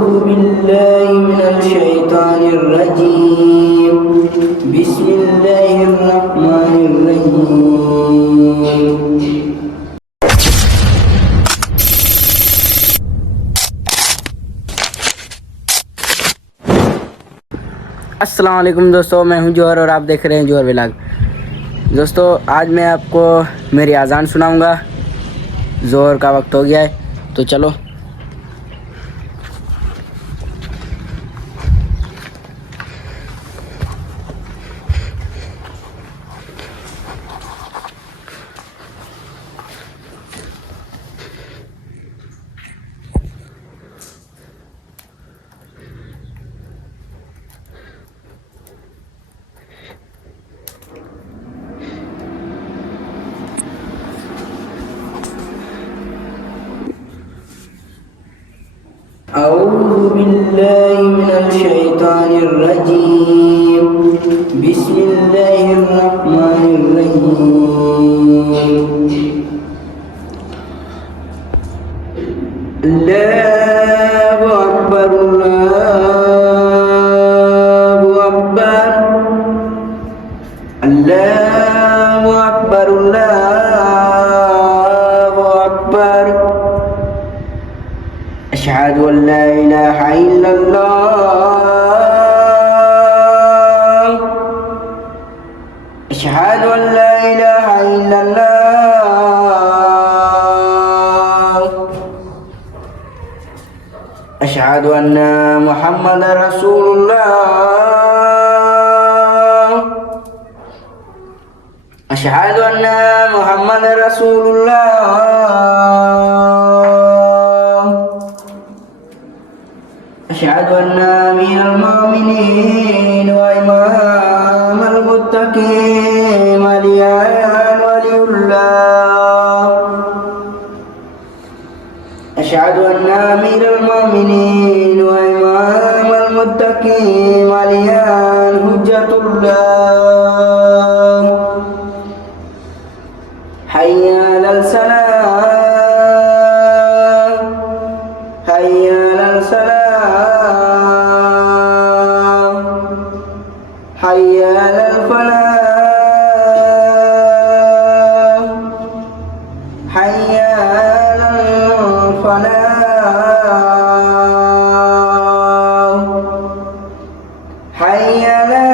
أعوذ بالله من الشيطان الرجيم بسم الله الرحمن الرحيم अस्सलाम वालेकुम दोस्तों, मैं हूं जोहर और आप देख रहे हैं जोहर व्लॉग। दोस्तों आज मैं आपको मेरी अजान सुनाऊंगा। जोहर का वक्त हो गया है तो चलो। أعوذ بالله من الشيطان الرجيم بسم الله الرحمن الرحيم الله أكبر الله أكبر الله أكبر الله أكبر أشهد أن لا إله إلا الله أشهد أن لا إله إلا الله أشهد أن محمد رسول الله أشهد أن محمد رسول الله أشهد أن أمير المؤمنين وإمام المتقين ولي الله أشهد أن أمير المؤمنين وإمام المتقين ولي حجة الله حي على الصلاة حي على الصلاة حي على الفلاح حي على الفلاح حي على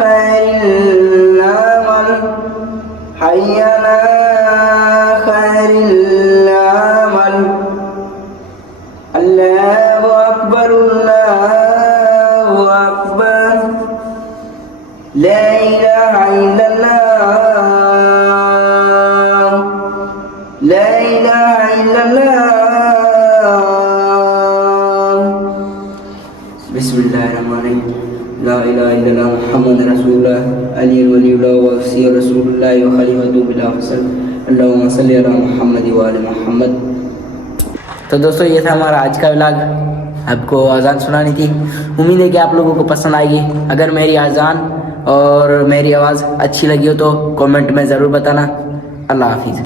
خير العمل حي على خير العمل الله أكبر الله أكبر لا إله إلا الله لا إله إلا الله بسم الله الرحمن الرحيم لا إله إلا الله محمد رسول الله علي ولي الله وصي رسول الله وخليفته بالأفضل اللهم صل على محمد وآل محمद। तो दोस्तों ये था हमारा आज का व्लॉग। आपको अजान सुनानी थी। उम्मीद है कि आप लोगों को पसंद आएगी। अगर मेरी अजान और मेरी आवाज़ अच्छी लगी हो तो कमेंट में ज़रूर बताना। अल्लाह हाफिज़।